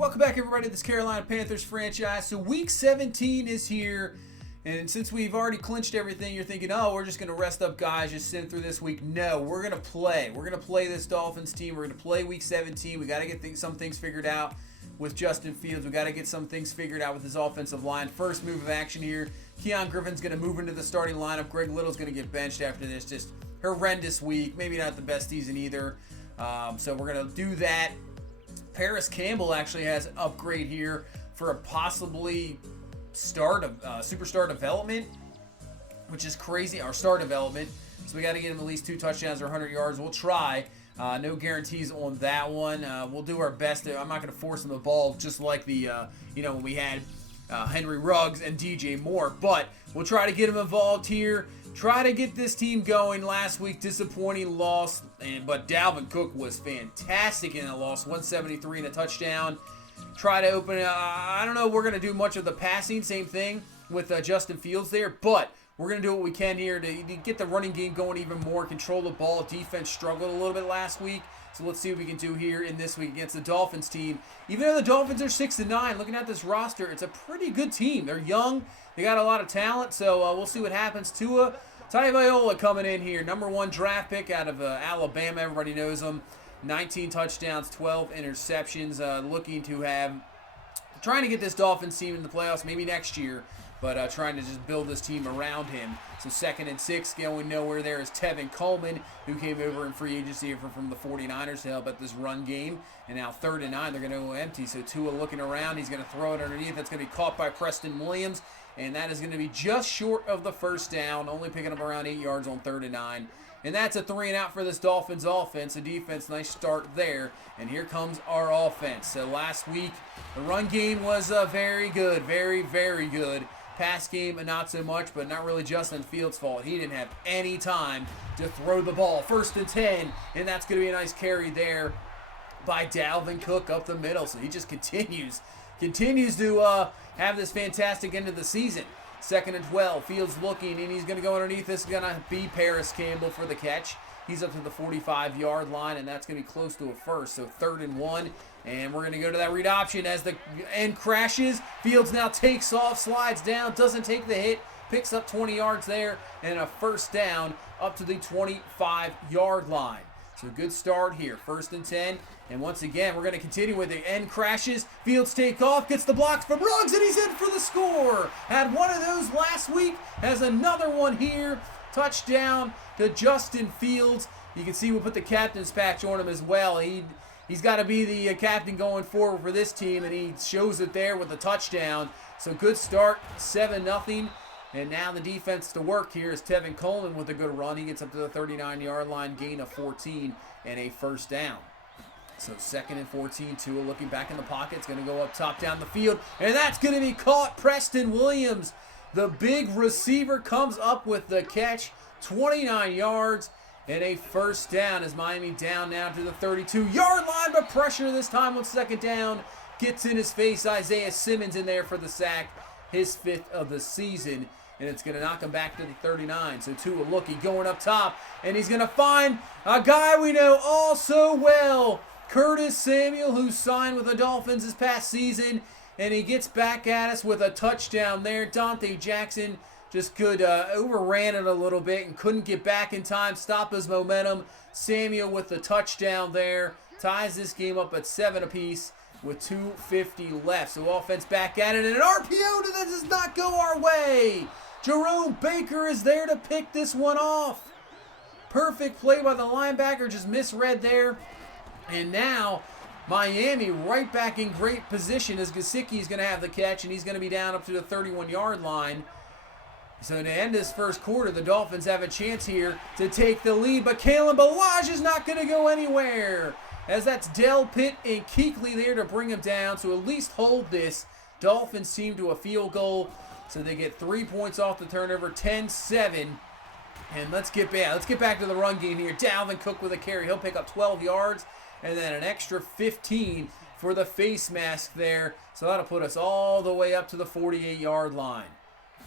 Welcome back, everybody, to this Carolina Panthers franchise. So week 17 is here, and since we've already clinched everything, you're thinking, oh, we're just going to rest up guys, just sit through this week. No, we're going to play. We're going to play this Dolphins team. We're going to play week 17. We got to get some things figured out with Justin Fields. We got to get some things figured out with his offensive line. First move of action here, Keon Griffin's going to move into the starting lineup. Greg Little's going to get benched after this. Just horrendous week. Maybe not the best season either. So we're going to do that. Paris Campbell actually has an upgrade here for a possibly start of superstar development, which is crazy. Our star development. So we got to get him at least 2 touchdowns or 100 yards. We'll try. No guarantees on that one. We'll do our best. I'm not going to force him the ball just like the when we had Henry Ruggs and DJ Moore, but we'll try to get him involved here. Try to get this team going. Last week, disappointing loss, but Dalvin Cook was fantastic in the loss, 173 and a touchdown. Try to open it. I don't know if we're going to do much of the passing, same thing with Justin Fields there, but we're going to do what we can here to get the running game going even more, control the ball. Defense struggled a little bit last week, so let's see what we can do here in this week against the Dolphins team. Even though the Dolphins are 6-9, looking at this roster, it's a pretty good team. They're young. They got a lot of talent, so we'll see what happens. Tua Tagovailoa coming in here, number 1 draft pick out of Alabama. Everybody knows him. 19 touchdowns, 12 interceptions. Trying to get this Dolphins team in the playoffs maybe next year, but trying to just build this team around him. So 2nd and 6, going nowhere there is Tevin Coleman, who came over in free agency from the 49ers to help at this run game. And now 3rd and 9, they're going to go empty. So Tua looking around, he's going to throw it underneath. That's going to be caught by Preston Williams, and that is going to be just short of the first down, only picking up around 8 yards on 3rd and 9. And that's a 3 and out for this Dolphins offense. The defense, nice start there. And here comes our offense. So last week, the run game was very good, very, very good. Pass game, not so much, but not really Justin Fields' fault. He didn't have any time to throw the ball. 1st and 10, and that's going to be a nice carry there by Dalvin Cook up the middle. So he just continues to have this fantastic end of the season. 2nd and 12, Fields looking, and he's going to go underneath. This is going to be Paris Campbell for the catch. He's up to the 45-yard line, and that's going to be close to a first. So 3rd and 1, and we're going to go to that read option as the end crashes. Fields now takes off, slides down, doesn't take the hit, picks up 20 yards there, and a first down up to the 25-yard line. So good start here, 1st and 10. And once again, we're going to continue with the end crashes. Fields take off, gets the blocks from Ruggs, and he's in for the score. Had one of those last week, has another one here. Touchdown to Justin Fields. You can see we put the captain's patch on him as well. He's got to be the captain going forward for this team, and he shows it there with a touchdown. So good start, 7-0. And now the defense to work here is Tevin Coleman with a good run. He gets up to the 39-yard line, gain of 14, and a first down. So 2nd and 14, Tua looking back in the pocket. It's going to go up top down the field, and that's going to be caught. Preston Williams, the big receiver, comes up with the catch, 29 yards, and a first down as Miami down now to the 32-yard line, but pressure this time on 2nd down. Gets in his face. Isaiah Simmons in there for the sack, his 5th of the season. And it's going to knock him back to the 39. So Tua looking, going up top, and he's going to find a guy we know all so well, Curtis Samuel, who signed with the Dolphins this past season, and he gets back at us with a touchdown there. Dante Jackson just overran it a little bit and couldn't get back in time, stop his momentum. Samuel with the touchdown there, ties this game up at 7 apiece with 2:50 left. So offense back at it, and an RPO that does not go our way. Jerome Baker is there to pick this one off. Perfect play by the linebacker, just misread there. And now Miami right back in great position as Gesicki is going to have the catch, and he's going to be down up to the 31-yard line. So to end this first quarter, the Dolphins have a chance here to take the lead, but Kalen Ballage is not going to go anywhere, as that's Del Pitt and Kuechly there to bring him down. So at least hold this Dolphins team to a field goal. So they get 3 points off the turnover, 10-7. And let's get back to the run game here. Dalvin Cook with a carry. He'll pick up 12 yards, and then an extra 15 for the face mask there. So that'll put us all the way up to the 48-yard line.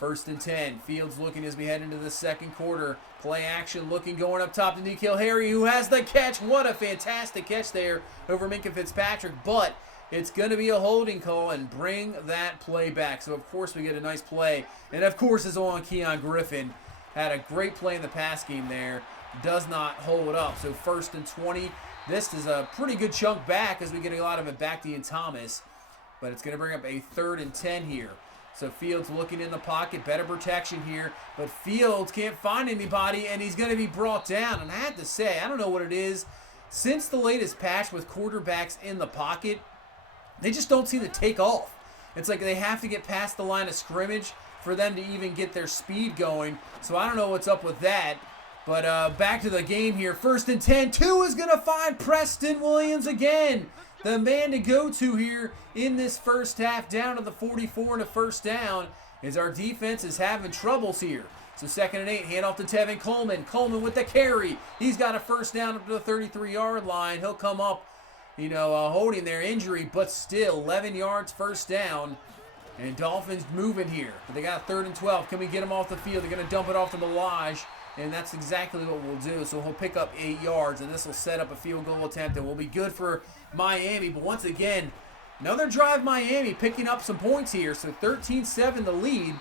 1st and 10. Fields looking as we head into the second quarter. Play action looking, going up top to N'Keal Harry, who has the catch. What a fantastic catch there over Minkah Fitzpatrick. But it's going to be a holding call and bring that play back. So, of course, we get a nice play. And, of course, it's on Keon Griffin. Had a great play in the pass game there. Does not hold up. So, 1st and 20. This is a pretty good chunk back as we get a lot of it back to Ian Thomas. But it's going to bring up a 3rd and 10 here. So Fields looking in the pocket, better protection here, but Fields can't find anybody, and he's going to be brought down. And I have to say, I don't know what it is. Since the latest patch with quarterbacks in the pocket, they just don't seem to take off. It's like they have to get past the line of scrimmage for them to even get their speed going. So I don't know what's up with that. But back to the game here. 1st and 10. 2 is going to find Preston Williams again. The man to go to here in this first half, down to the 44 and a 1st down, as our defense is having troubles here. So 2nd and 8, hand off to Tevin Coleman. Coleman with the carry. He's got a 1st down up to the 33-yard line. He'll come up, holding their injury, but still 11 yards, 1st down. And Dolphins moving here. But they got 3rd and 12. Can we get them off the field? They're going to dump it off to Milage. And that's exactly what we'll do. So he'll pick up 8 yards, and this will set up a field goal attempt, and will be good for Miami. But once again, another drive Miami picking up some points here. So 13-7 the lead.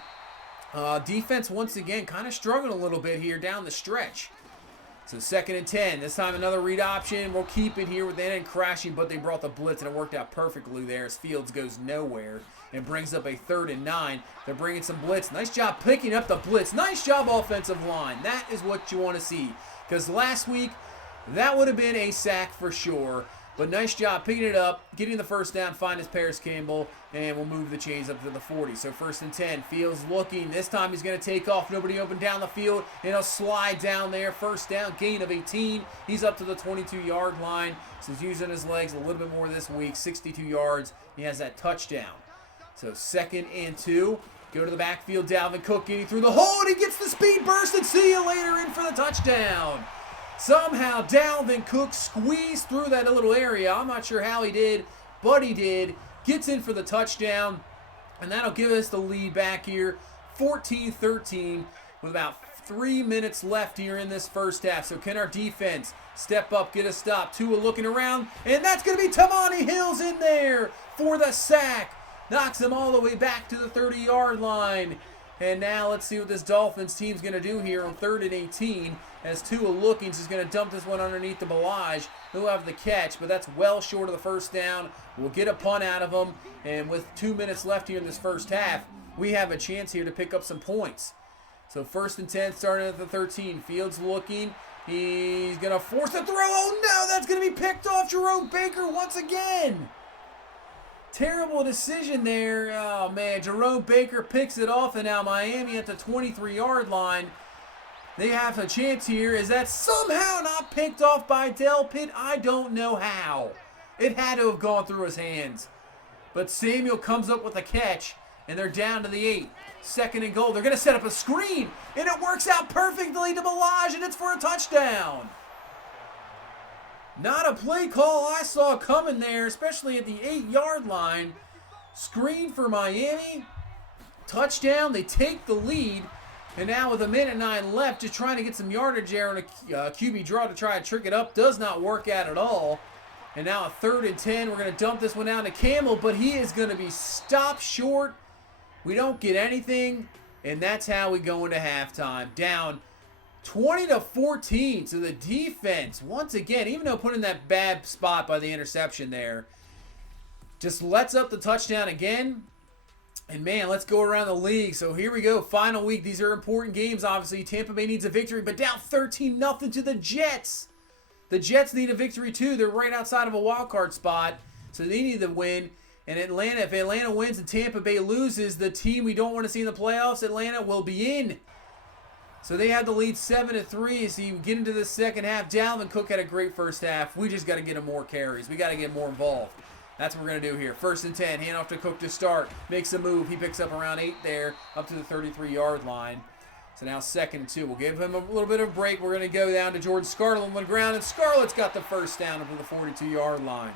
Defense once again kind of struggling a little bit here down the stretch. So 2nd and 10. This time another read option. We'll keep it here with the end crashing, but they brought the blitz, and it worked out perfectly there as Fields goes nowhere and brings up a 3rd and 9. They're bringing some blitz. Nice job picking up the blitz. Nice job offensive line. That is what you want to see, because last week that would have been a sack for sure. But nice job picking it up, getting the 1st down, finds Paris Campbell, and we'll move the chains up to the 40. So 1st and 10, Fields looking. This time he's going to take off. Nobody open down the field, and he'll slide down there. 1st down, gain of 18. He's up to the 22-yard line. So he's using his legs a little bit more this week. 62 yards. He has that touchdown. So 2nd and 2. Go to the backfield. Dalvin Cook getting through the hole, and he gets the speed burst, and see you later in for the touchdown. Somehow Dalvin Cook squeezed through that little area. I'm not sure how he did, but he did. Gets in for the touchdown, and that'll give us the lead back here, 14-13, with about 3 minutes left here in this first half. So can our defense step up, get a stop? Tua looking around, and that's going to be Tamani Hills in there for the sack. Knocks him all the way back to the 30-yard line. And now let's see what this Dolphins team's going to do here on 3rd and 18. As Tua Lookings is going to dump this one underneath the Milage. He'll have the catch, but that's well short of the 1st down. We'll get a punt out of him. And with 2 minutes left here in this first half, we have a chance here to pick up some points. So 1st and 10 starting at the 13. Fields looking. He's going to force the throw. Oh no, that's going to be picked off. Jerome Baker once again. Terrible decision there. Oh, man. Jerome Baker picks it off, and now Miami at the 23-yard line. They have a chance here. Is that somehow not picked off by Delpit? I don't know how. It had to have gone through his hands. But Samuel comes up with a catch, and they're down to the 8. 2nd and goal. They're going to set up a screen, and it works out perfectly to Milage, and it's for a touchdown. Not a play call I saw coming there, especially at the 8-yard line. Screen for Miami. Touchdown. They take the lead. And now with 1:09 left, just trying to get some yardage there on a QB draw to try and trick it up. Does not work out at all. And now a 3rd and 10. We're going to dump this one down to Campbell, but he is going to be stopped short. We don't get anything. And that's how we go into halftime. Down 20-14. So the defense, once again, even though put in that bad spot by the interception there, just lets up the touchdown again. And man, let's go around the league. So here we go, final week. These are important games, obviously. Tampa Bay needs a victory, but down 13-0 to the Jets. The Jets need a victory too. They're right outside of a wild card spot, so they need to win. And Atlanta, if Atlanta wins and Tampa Bay loses, the team we don't want to see in the playoffs, Atlanta, will be in. So they had the lead 7-3. So you get into the second half. Dalvin Cook had a great first half. We just got to get him more carries. We got to get more involved. That's what we're going to do here. 1st and 10. Hand off to Cook to start. Makes a move. He picks up around 8 there, up to the 33-yard line. So now 2nd and 2. We'll give him a little bit of a break. We're going to go down to Jordan Scarlett on the ground, and Scarlett's got the 1st down up to the 42-yard line.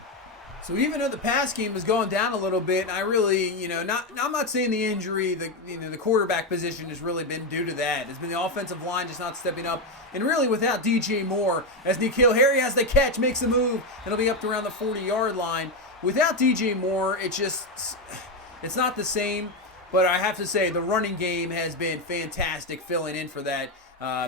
So even though the pass game has gone down a little bit, I really, I'm not saying the injury, the quarterback position has really been due to that. It's been the offensive line just not stepping up. And really without DJ Moore, as N'Keal Harry has the catch, makes a move, and it'll be up to around the 40-yard line without DJ Moore, it's not the same. But I have to say, the running game has been fantastic filling in for that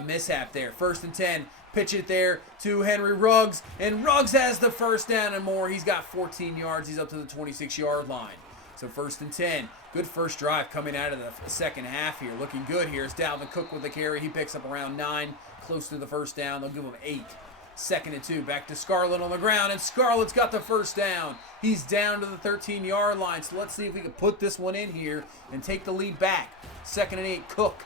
mishap there. 1st and 10. Pitch it there to Henry Ruggs. And Ruggs has the first down and more. He's got 14 yards. He's up to the 26-yard line. So 1st and 10. Good first drive coming out of the second half here. Looking good here. It's Dalvin Cook with the carry. He picks up around 9. Close to the first down. They'll give him 8. 2nd and 2. Back to Scarlett on the ground. And Scarlett's got the first down. He's down to the 13-yard line. So let's see if we can put this one in here and take the lead back. 2nd and 8. Cook.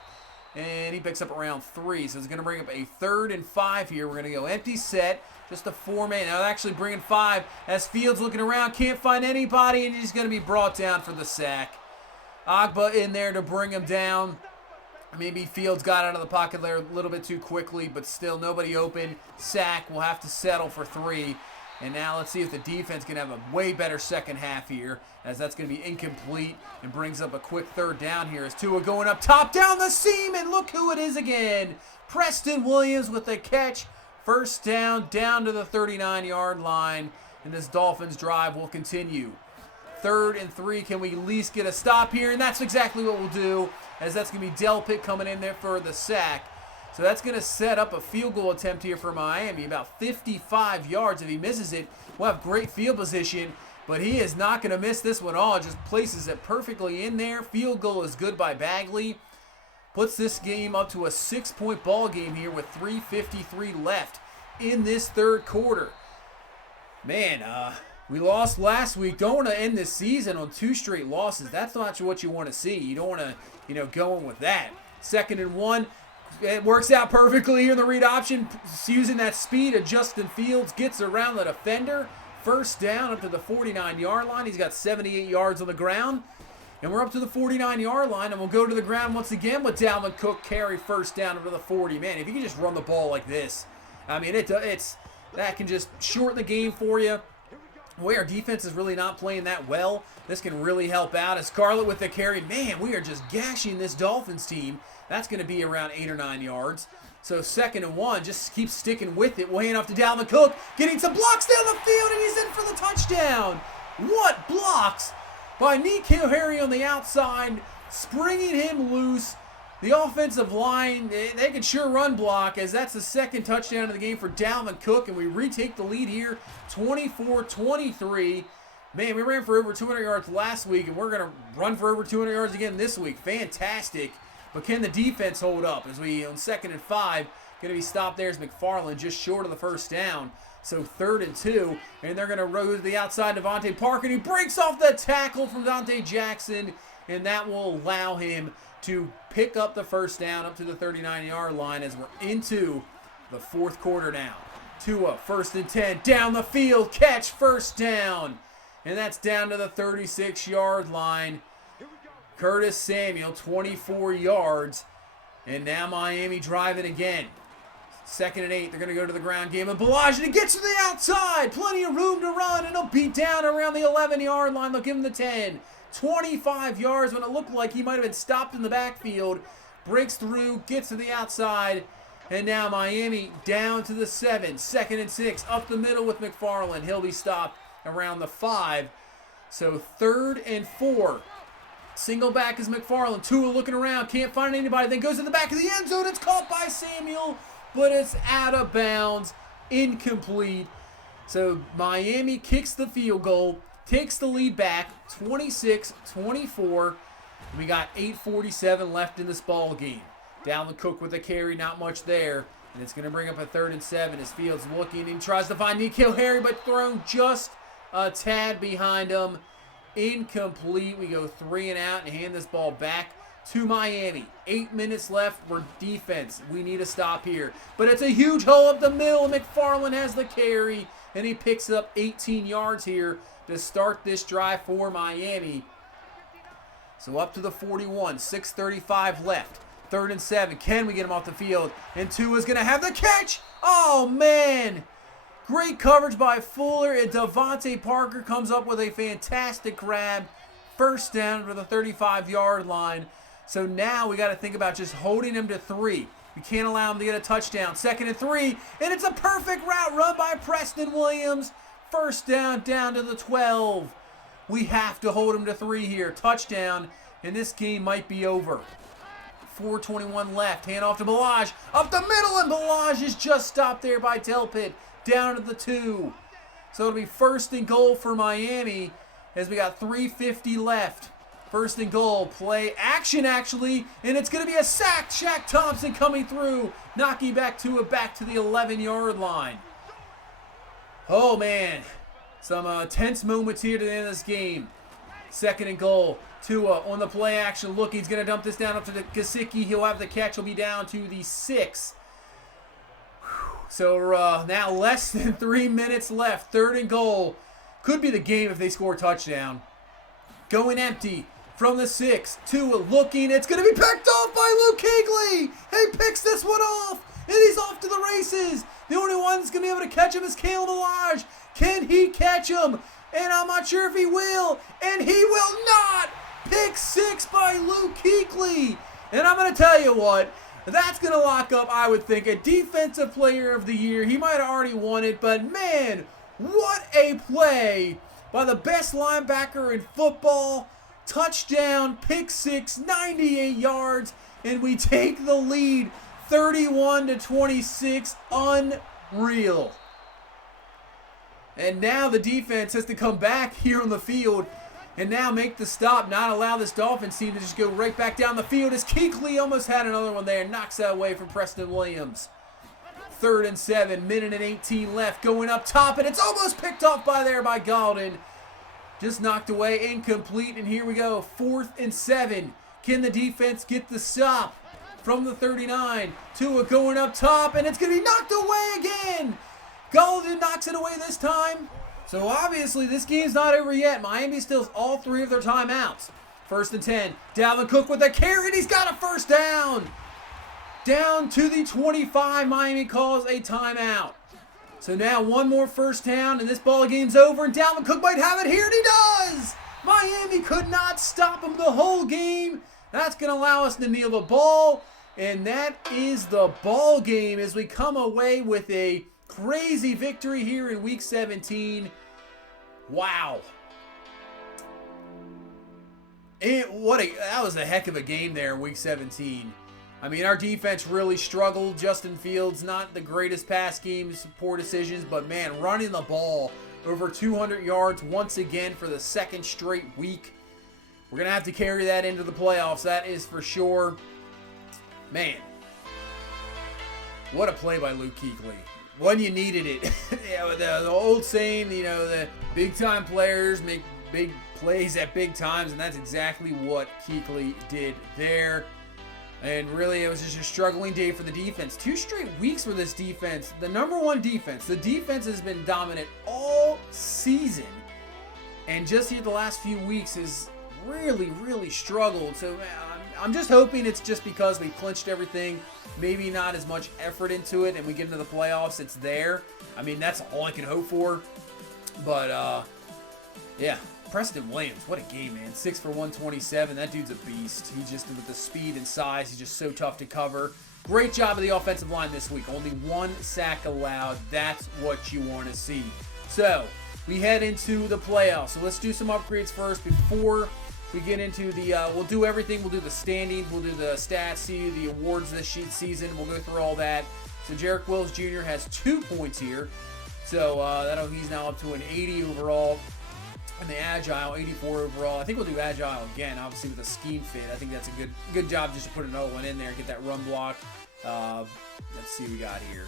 And he picks up around 3. So it's going to bring up a 3rd and 5 here. We're going to go empty set. Just a 4-man. Now actually bringing 5 as Fields looking around. Can't find anybody. And he's going to be brought down for the sack. Agba in there to bring him down. Maybe Fields got out of the pocket there a little bit too quickly. But still nobody open. Sack. We'll have to settle for 3. And now let's see if the defense can have a way better second half here, as that's going to be incomplete and brings up a quick 3rd down here as Tua going up top down the seam, and look who it is again. Preston Williams with the catch. First down to the 39-yard line, and this Dolphins drive will continue. 3rd and 3, can we at least get a stop here? And that's exactly what we'll do, as that's going to be Delpit coming in there for the sack. So that's going to set up a field goal attempt here for Miami, about 55 yards. If he misses it, we'll have great field position, but he is not going to miss this one all. Just places it perfectly in there. Field goal is good by Bagley. Puts this game up to a 6-point ball game here with 3:53 left in this 3rd quarter. Man, we lost last week. Don't want to end this season on 2 straight losses. That's not what you want to see. You don't want to, go in with that. 2nd and 1. It works out perfectly here in the read option. Using that speed of Justin Fields. Gets around the defender. First down up to the 49-yard line. He's got 78 yards on the ground. And we're up to the 49-yard line. And we'll go to the ground once again with Dalvin Cook carry first down up to the 40. Man, if you can just run the ball like this. I mean, that can just shorten the game for you. The way our defense is really not playing that well, this can really help out. As Scarlett with the carry. Man, we are just gashing this Dolphins team. That's going to be around 8 or 9 yards. So 2nd and 1, just keep sticking with it. We'll hand off to Dalvin Cook, getting some blocks down the field, and he's in for the touchdown. What blocks by N'Keal Harry on the outside, springing him loose. The offensive line, they can sure run block, as that's the 2nd touchdown of the game for Dalvin Cook, and we retake the lead here, 24-23. Man, we ran for over 200 yards last week, and we're going to run for over 200 yards again this week. Fantastic. But can the defense hold up? As we, on 2nd and 5, going to be stopped there as McFarland, just short of the first down. So 3rd and 2, and they're going to roll to the outside. Devontae Parker, and he breaks off the tackle from Dante Jackson, and that will allow him to pick up the first down up to the 39-yard line as we're into the 4th quarter now. Tua, 1st and 10, down the field, catch, first down. And that's down to the 36-yard line. Curtis Samuel, 24 yards. And now Miami driving again. 2nd and 8, they're going to go to the ground game. And Balaji gets to the outside. Plenty of room to run, and he'll beat down around the 11-yard line. They'll give him the 10. 25 yards when it looked like he might have been stopped in the backfield. Breaks through, gets to the outside. And now Miami down to the 7. 2nd and 6, up the middle with McFarland. He'll be stopped around the 5. So 3rd and 4. Single back is McFarland. Tua looking around, can't find anybody. Then goes in the back of the end zone. It's caught by Samuel, but it's out of bounds. Incomplete. So Miami kicks the field goal, takes the lead back, 26-24. We got 8:47 left in this ball game. Dalvin Cook with a carry, not much there. And it's going to bring up a 3rd and 7 as Fields looking and tries to find N'Keal Harry, but thrown just a tad behind him. Incomplete. We go 3 and out and hand this ball back to Miami. 8 minutes left for defense. We need a stop here. But it's a huge hole up the middle. McFarland has the carry, and he picks up 18 yards here to start this drive for Miami. So up to the 41. 6:35 left. 3rd and 7. Can we get him off the field? And Tua's going to have the catch. Oh, man. Great coverage by Fuller, and Devontae Parker comes up with a fantastic grab. First down for the 35-yard line. So now we got to think about just holding him to 3. We can't allow him to get a touchdown. 2nd and 3, and it's a perfect route run by Preston Williams. First down to the 12. We have to hold him to 3 here. Touchdown, and this game might be over. 4:21 left. Hand off to Balaj. Up the middle, and Balaj is just stopped there by Delpit. Down to the 2. So it'll be first and goal for Miami as we got 3:50 left. First and goal. Play action, actually, and it's going to be a sack. Shaq Thompson coming through. Knocking back to the 11-yard line. Oh, man. Some tense moments here to the end of this game. Second and goal. Tua on the play action. Look, he's going to dump this down up to the Gesicki. He'll have the catch. He'll be down to the 6. So now less than 3 minutes left. Third and goal. Could be the game if they score a touchdown. Going empty from the 6. Tua looking. It's going to be picked off by Luke Kuechly. He picks this one off. And he's off to the races. The only one that's going to be able to catch him is Caleb Balaj. Can he catch him? And I'm not sure if he will. And he will not. Pick 6 by Luke Kuechly. And I'm going to tell you what. That's going to lock up, I would think, a Defensive Player of the Year. He might have already won it. But, man, what a play by the best linebacker in football. Touchdown, pick 6, 98 yards. And we take the lead 31-26. Unreal. And now the defense has to come back here on the field and now make the stop, not allow this Dolphins team to just go right back down the field as Kuechly almost had another one there. Knocks that away from Preston Williams. 3rd and 7, minute and 18 left. Going up top, and it's almost picked off by Golden. Just knocked away, incomplete, and here we go. 4th and 7. Can the defense get the stop from the 39? Tua going up top, and it's going to be knocked away again. Golden knocks it away this time. So obviously this game's not over yet. Miami steals all 3 of their timeouts. 1st and 10. Dalvin Cook with a carry, and he's got a first down. Down to the 25. Miami calls a timeout. So now one more first down, and this ball game's over, and Dalvin Cook might have it here, and he does. Miami could not stop him the whole game. That's going to allow us to kneel the ball, and that is the ball game as we come away with a crazy victory here in Week 17. Wow. That was a heck of a game there in Week 17. I mean, our defense really struggled. Justin Fields, not the greatest pass games, poor decisions, but man, running the ball over 200 yards once again for the 2nd straight week. We're going to have to carry that into the playoffs, that is for sure. Man, what a play by Luke Kuechly. When you needed it. The old saying, the big-time players make big plays at big times, and that's exactly what Kuechly did there. And really, it was just a struggling day for the defense. 2 straight weeks for this defense. The number 1 defense. The defense has been dominant all season. And just here the last few weeks has really, really struggled. So I'm just hoping it's just because we clinched everything. Maybe not as much effort into it, and we get into the playoffs, it's there. I mean, that's all I can hope for. But, yeah. Preston Williams, what a game, man. 6 for 127. That dude's a beast. He just, with the speed and size, he's just so tough to cover. Great job of the offensive line this week. Only 1 sack allowed. That's what you want to see. So, we head into the playoffs. So, let's do some upgrades first before we get into the, we'll do everything. We'll do the standings. We'll do the stats, see the awards this season. We'll go through all that. So, Jarek Wills Jr. has 2 points here. So, he's now up to an 80 overall. And the Agile, 84 overall. I think we'll do Agile again, obviously with a scheme fit. I think that's a good job just to put another one in there and get that run block. Let's see what we got here.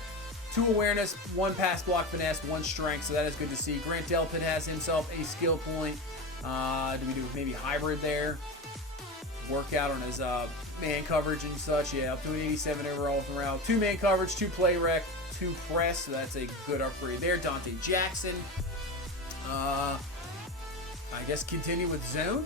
2 awareness, 1 pass block finesse, 1 strength, so that is good to see. Grant Delpit has himself a skill point. Do we do maybe hybrid there? Workout on his man coverage and such. Yeah, up to an 87 overall from round. 2 man coverage, 2 play rec, 2 press, so that's a good upgrade there. Dante Jackson. I guess continue with zone.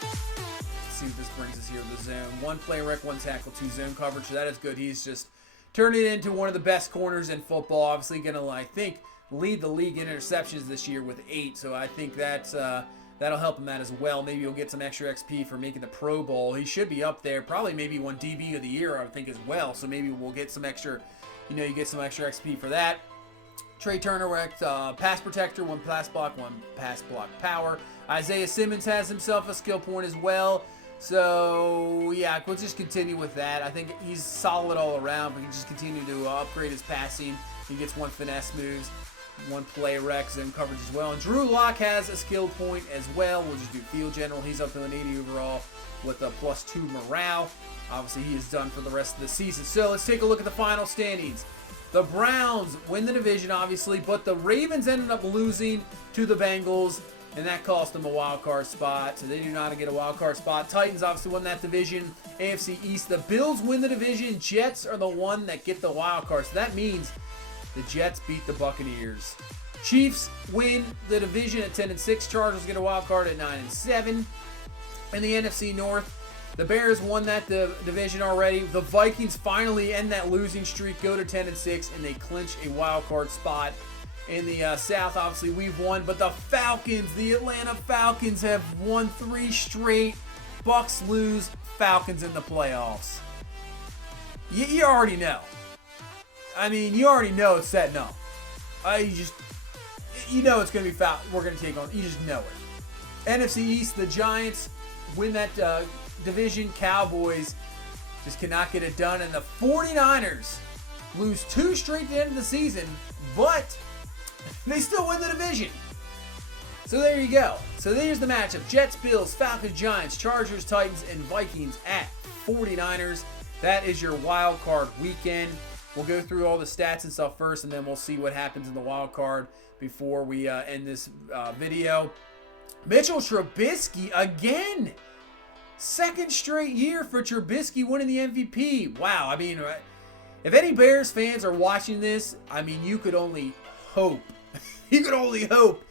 Let's see what this brings us here with the zone. 1 play rec, 1 tackle, 2 zone coverage. So that is good. He's just turned it into one of the best corners in football. Obviously going to, I think, lead the league in interceptions this year with 8. So I think that's that'll help him out as well. Maybe he'll get some extra XP for making the Pro Bowl. He should be up there. Probably maybe 1 DB of the year, I would think, as well. So maybe we'll get some extra, you get some extra XP for that. Trey Turner with pass protector, 1 pass block, 1 pass block power. Isaiah Simmons has himself a skill point as well. So, yeah, we'll just continue with that. I think he's solid all around. We can just continue to upgrade his passing. He gets 1 finesse moves, 1 play rec, zone coverage as well. And Drew Lock has a skill point as well. We'll just do field general. He's up to an 80 overall with a +2 morale. Obviously, he is done for the rest of the season. So, let's take a look at the final standings. The Browns win the division, obviously, but the Ravens ended up losing to the Bengals, and that cost them a wild card spot, so they do not get a wild card spot. Titans obviously won that division. AFC East, the Bills win the division. Jets are the one that get the wild card, so that means the Jets beat the Buccaneers. Chiefs win the division at 10-6. Chargers get a wild card at 9-7. In the NFC North, the Bears won that division already. The Vikings finally end that losing streak, go to 10-6, and they clinch a wild card spot. In the South, obviously, we've won, but the Falcons, the Atlanta Falcons, have won 3 straight. Bucks lose, Falcons in the playoffs. You already know. I mean, you already know it's setting up. You know it's going to be we're going to take on. You just know it. NFC East, the Giants win that division. Cowboys just cannot get it done, and the 49ers lose 2 straight at the end of the season, but they still win the division. So there you go. So there's the matchup. Jets, Bills, Falcons, Giants, Chargers, Titans, and Vikings at 49ers. That is your wild card weekend. We'll go through all the stats and stuff first, and then we'll see what happens in the wild card before we end this video. Mitchell Trubisky again. 2nd straight year for Trubisky winning the MVP. Wow. I mean, if any Bears fans are watching this, I mean, you could only hope. You could only hope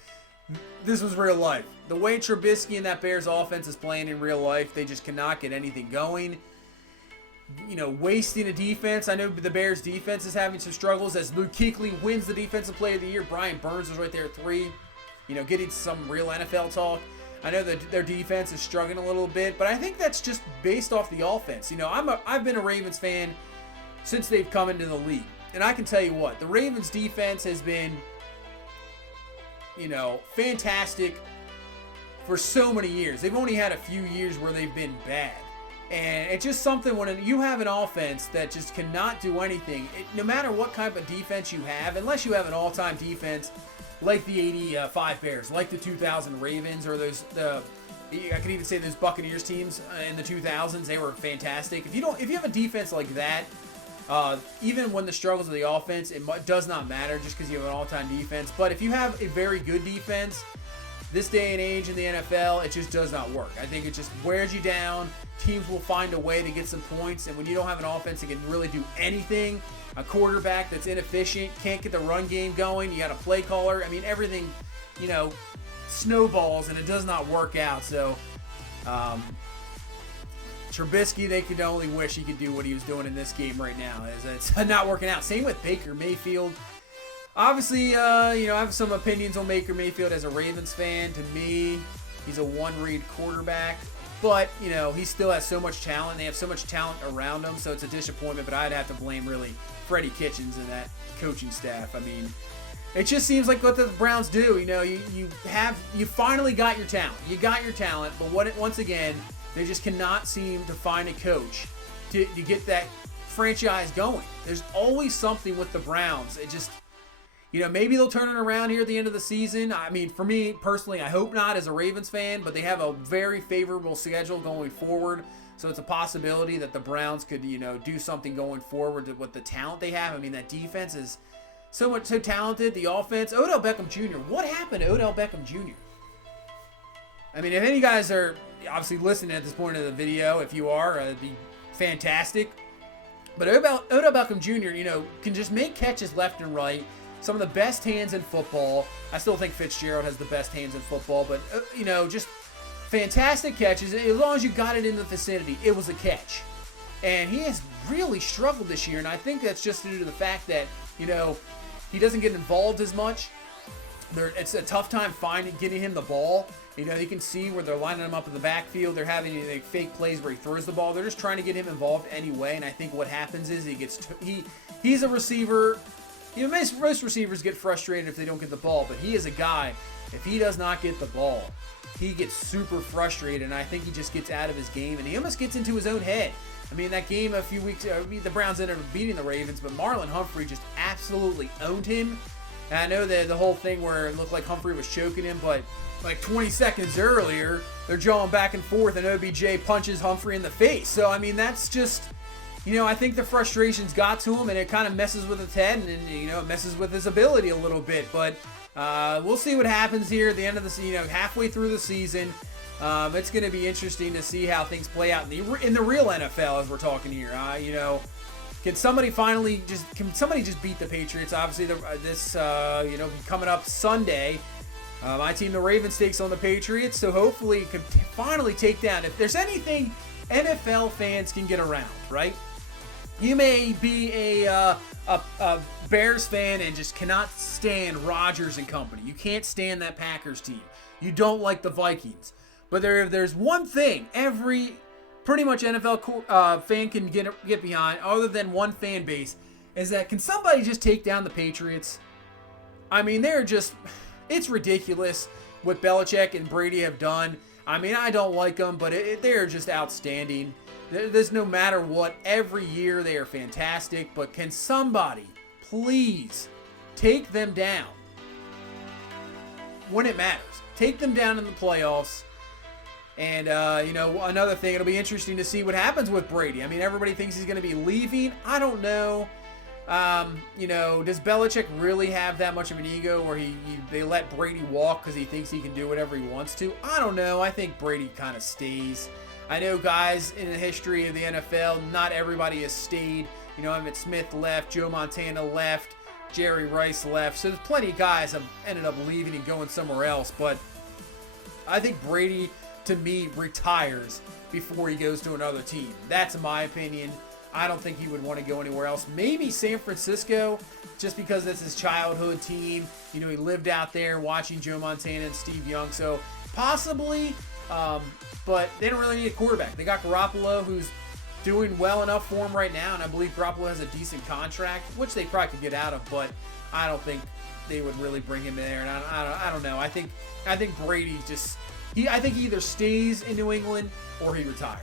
this was real life. The way Trubisky and that Bears offense is playing in real life, they just cannot get anything going. You know, wasting a defense. I know the Bears defense is having some struggles as Luke Kuechly wins the Defensive Player of the Year. Brian Burns was right there at 3. You know, getting some real NFL talk. I know that their defense is struggling a little bit, but I think that's just based off the offense. You know, I've been a Ravens fan since they've come into the league. And I can tell you what, the Ravens defense has been, you know, fantastic for so many years. They've only had a few years where they've been bad. And it's just something when you have an offense that just cannot do anything, no matter what type of defense you have, unless you have an all-time defense like the 85 Bears, like the 2000 Ravens, or I could even say those Buccaneers teams in the 2000s, they were fantastic. If you have a defense like that, even when the struggles of the offense, it does not matter just because you have an all-time defense. But if you have a very good defense, this day and age in the NFL, it just does not work. I think it just wears you down. Teams will find a way to get some points, and when you don't have an offense that can really do anything, a quarterback that's inefficient, can't get the run game going, you got a play caller, I mean, everything, you know, snowballs, and it does not work out. So, Trubisky, they could only wish he could do what he was doing in this game right now. It's not working out. Same with Baker Mayfield. Obviously, you know, I have some opinions on Baker Mayfield as a Ravens fan. To me, he's a one-read quarterback. But, you know, he still has so much talent. They have so much talent around him, so it's a disappointment. But I'd have to blame, really, Freddie Kitchens and that coaching staff. I mean, it just seems like what the Browns do. You know, you finally got your talent. You got your talent, but once again, they just cannot seem to find a coach to get that franchise going. There's always something with the Browns. It just, you know, maybe they'll turn it around here at the end of the season. I mean, for me personally, I hope not as a Ravens fan, but they have a very favorable schedule going forward. So it's a possibility that the Browns could, you know, do something going forward with the talent they have. I mean, that defense is so talented. The offense, Odell Beckham Jr. What happened to Odell Beckham Jr.? I mean, if any guys are obviously listening at this point of the video, if you are, it'd be fantastic. But Odell Beckham Jr., you know, can just make catches left and right. Some of the best hands in football. I still think Fitzgerald has the best hands in football, but, you know, just fantastic catches. As long as you got it in the vicinity, it was a catch. And he has really struggled this year, and I think that's just due to the fact that, you know, he doesn't get involved as much. It's a tough time getting him the ball. You know, you can see where they're lining him up in the backfield. They're having fake plays where he throws the ball. They're just trying to get him involved anyway, and I think what happens is he's a receiver most receivers get frustrated if they don't get the ball, but he is a guy, if he does not get the ball, he gets super frustrated, and I think he just gets out of his game, and he almost gets into his own head. I mean, that game a few weeks ago, the Browns ended up beating the Ravens, but Marlon Humphrey just absolutely owned him. And I know that the whole thing where it looked like Humphrey was choking him, but like 20 seconds earlier, they're jawing back and forth, and OBJ punches Humphrey in the face. So, I mean, that's just, I think the frustrations got to him, and it kind of messes with his head, and it messes with his ability a little bit. But we'll see what happens here at the end of the halfway through the season. It's going to be interesting to see how things play out in the real NFL as we're talking here. Can somebody just beat the Patriots? Obviously, coming up Sunday, my team, the Ravens, takes on the Patriots. So hopefully, it can finally take down. If there's anything NFL fans can get around, right? You may be a Bears fan and just cannot stand Rodgers and company. You can't stand that Packers team. You don't like the Vikings. But there's one thing every pretty much NFL fan can get behind, other than one fan base, is that can somebody just take down the Patriots? I mean, it's ridiculous what Belichick and Brady have done. I mean, I don't like them, but they're just outstanding. There's no matter what, every year they are fantastic, but can somebody please take them down when it matters? Take them down in the playoffs. And, another thing, it'll be interesting to see what happens with Brady. I mean, everybody thinks he's going to be leaving. I don't know. Does Belichick really have that much of an ego where they let Brady walk because he thinks he can do whatever he wants to? I don't know. I think Brady kind of stays. I know, guys, in the history of the NFL, not everybody has stayed. Emmitt Smith left, Joe Montana left, Jerry Rice left. So there's plenty of guys have ended up leaving and going somewhere else. But I think Brady, to me, retires before he goes to another team. That's my opinion. I don't think he would want to go anywhere else. Maybe San Francisco, just because that's his childhood team. He lived out there watching Joe Montana and Steve Young. So possibly, but they don't really need a quarterback. They got Garoppolo, who's doing well enough for him right now, and I believe Garoppolo has a decent contract, which they probably could get out of, but I don't think they would really bring him there. And I don't know. I think Brady I think he either stays in New England or he retires.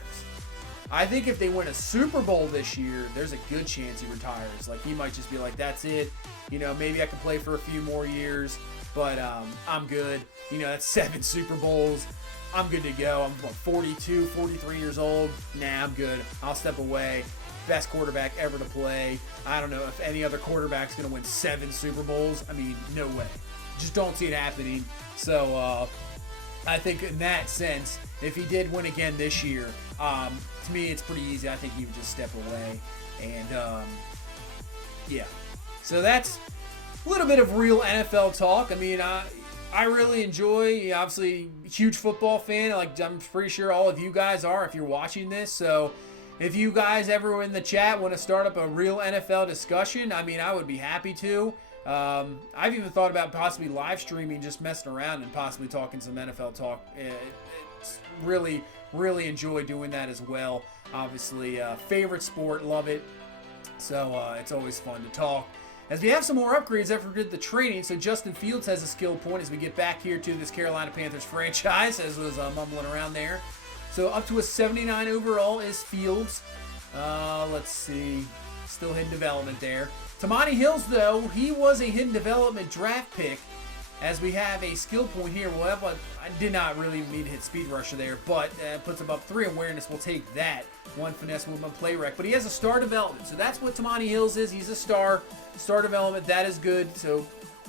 I think if they win a Super Bowl this year, there's a good chance he retires. Like, he might just be like, that's it. Maybe I can play for a few more years, but I'm good. That's 7 Super Bowls. I'm good to go. I'm 42, 43 years old. Nah, I'm good. I'll step away. Best quarterback ever to play. I don't know if any other quarterback's going to win 7 Super Bowls. I mean, no way. Just don't see it happening. So, I think in that sense, if he did win again this year, to me, it's pretty easy. I think he would just step away. And, yeah. So that's a little bit of real NFL talk. I mean, I really enjoy, obviously, huge football fan. Like, I'm pretty sure all of you guys are if you're watching this. So if you guys ever in the chat want to start up a real NFL discussion, I mean, I would be happy to. I've even thought about possibly live streaming, just messing around and possibly talking some NFL talk. It's really, really enjoy doing that as well. Obviously, favorite sport, love it. So it's always fun to talk. As we have some more upgrades after we did the training, so Justin Fields has a skill point as we get back here to this Carolina Panthers franchise, as was mumbling around there. So up to a 79 overall is Fields. Let's see. Still hidden development there. Tamani Hills, though, he was a hidden development draft pick. As we have a skill point here, I did not really need to hit Speed Rusher there, but puts him up 3 awareness. We'll take that. 1 finesse movement play rec. But he has a star development, so that's what Tamani Hills is. He's a star development. That is good. So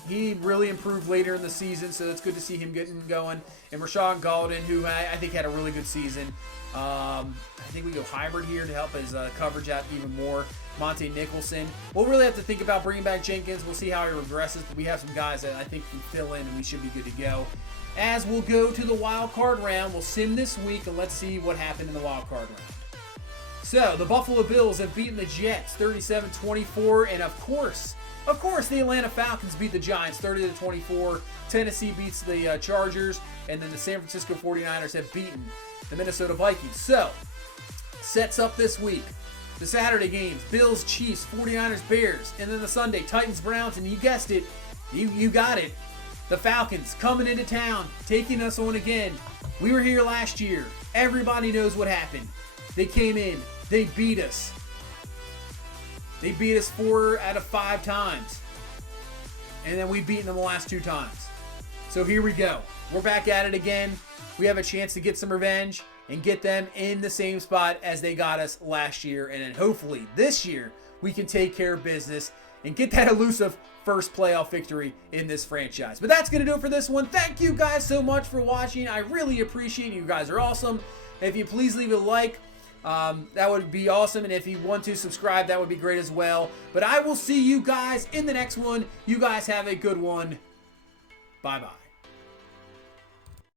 he really improved later in the season, so it's good to see him getting going. And Rashawn Golden, who I think had a really good season. I think we go hybrid here to help his coverage out even more. Monte Nicholson. We'll really have to think about bringing back Jenkins. We'll see how he regresses, but we have some guys that I think can fill in, and we should be good to go. As we'll go to the wild card round, we'll sim this week, and let's see what happened in the wild card round. So, the Buffalo Bills have beaten the Jets 37-24, and of course, the Atlanta Falcons beat the Giants 30-24. Tennessee beats the Chargers, and then the San Francisco 49ers have beaten the Minnesota Vikings. So, sets up this week. the Saturday games, Bills, Chiefs, 49ers, Bears, and then the Sunday, Titans, Browns, and you guessed it, you got it, the Falcons coming into town, taking us on again. We were here last year. Everybody knows what happened. They came in. They beat us. They beat us 4 out of 5 times. And then we've beaten them the last 2 times. So here we go. We're back at it again. We have a chance to get some revenge and get them in the same spot as they got us last year. And then hopefully this year we can take care of business and get that elusive first playoff victory in this franchise. But that's going to do it for this one. Thank you guys so much for watching. I really appreciate it. You guys are awesome. If you please leave a like, that would be awesome. And if you want to subscribe, that would be great as well. But I will see you guys in the next one. You guys have a good one. Bye-bye.